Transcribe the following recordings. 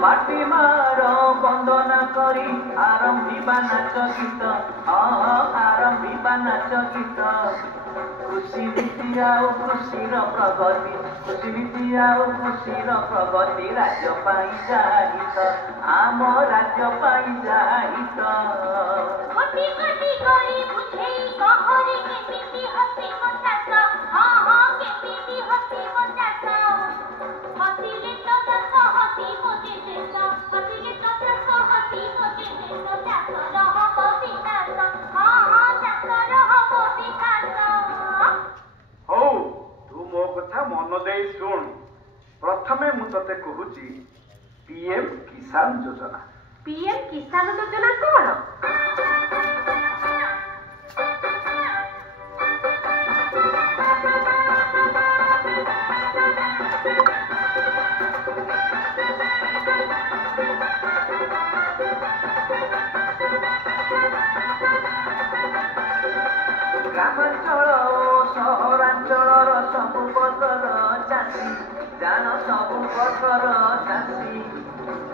माटी मार बंदना करी आरंभिबा नाच गीत आरंभिबा नाच गीत कृषि नीति आउ कृषिर प्रगति कृषि नीति आउ कृषिर प्रगति राज्य पाई जाहित आम राज्य पाई जाहित कोटी कोटी करी बुझे कहरे केमिति हसी मचास केमिति हसी मचास हसीले तो दस हसी मोजे देश हसीले तो दस हसी मोजे देश चाकर हब विकास चाकर हब विकास हौ तू मो कथा मन दे सुन प्रथमे मु तते कहूची पीएम किसान योजना कौन ग्रामांचल सहरांचल सबु वर्गर चाषी जान सबु वर्गर चाषी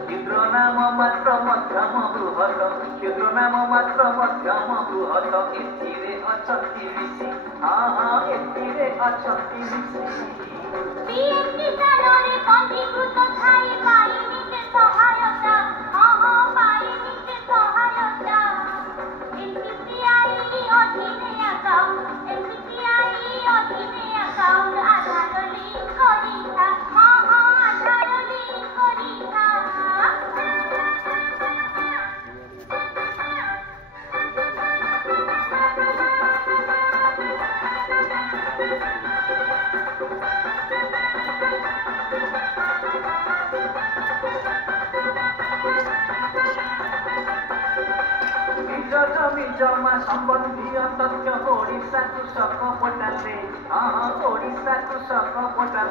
क्षुद्र नाम मात्र मध्यम बृहत क्षुद्र नाम मात्र मध्यम बृहत एथिरे अछंती मिसी एथिरे अछंती मिसी पीएम किसान रे पंजीकृत थाई पाई निजे सहायता पाई निजे सहायता एनपीसीआई अधीने अकाउंट आधार लिंक करिता आधार लिंक करिता जमी जमा संबंधी तथ्य ओडिशा कृषक पोर्टाल ओडिशा कृषक पोर्टाल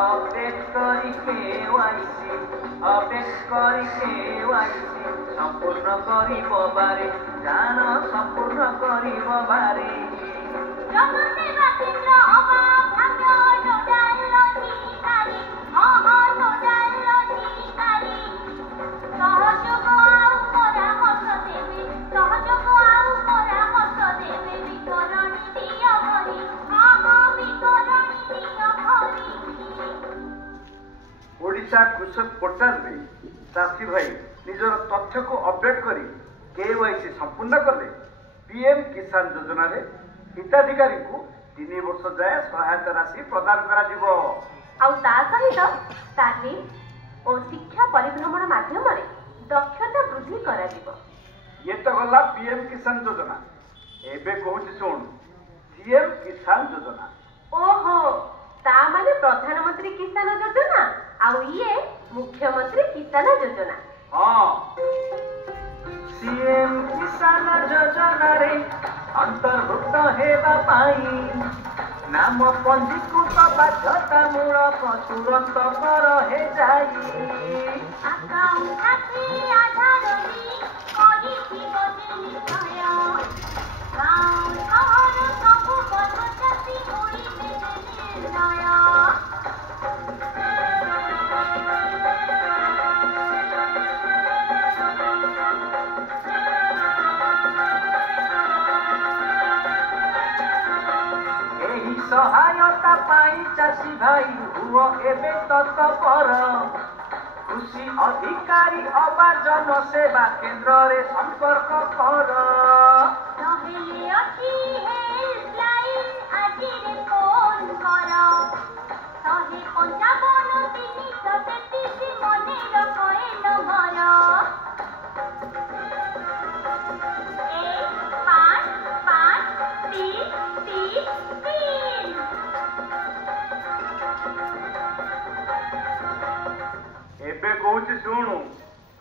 अपडेट करी केवाईसी संपूर्ण करिब बारे जान संपूर्ण करिब बारे जनसेवा केन्द्र अभाव भाग्य नोडाल अधिकारी नोडाल अधिकारी सहयोग आउ परामर्श देवे वितरणी दिय भरी वितरणी दिय भरी ओडिशा कृषक पोर्टाल रे चाषी भाई निजर तथ्य को अपडेट करी केवाईसी संपूर्ण कले पीएम किसान योजना रे हिताधिकारी को 3 वर्ष जाए सहायता राशि प्रदान करा जिवो आउ ता सहित तालिम और शिक्षा परिभ्रमण माध्यम रे दक्षता वृद्धि करा जिवो ये तो गला पीएम किसान योजना एबे कहूची सुन सीएम किसान योजना ओहो ता माने प्रधानमंत्री किसान योजना आउ ये मुख्यमंत्री किसान योजना सीएम किसान योजना रे अंतर्भुक्त हेबा पाई नाम पंजीकृत बाध्यतामूलक तुरंत कर हे जाई अकाउंट खाते आधार लिंक करिथिबो निश्चय गाँव सहर सबु वर्ग चाषी होइबे निर्णय सहायता पाई चाषी भाई हुओ एबे तत्पर कृषि अधिकारी अबा जन सेवा केन्द्र रे संपर्क कर रहेले अछि हेल्पलाइन आजि रे फोन कर 155 333 मने रखे नंबर 1553333 एबे कहूची शुणु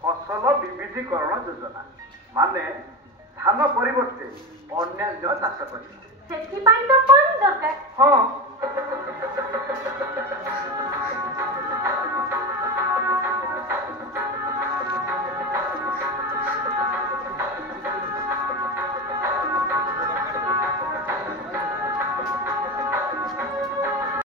फसल विविधीकरण योजना माने धान परिवर्ते अन्य चाष कर सेथि पाई तो पानी दरकार हाँ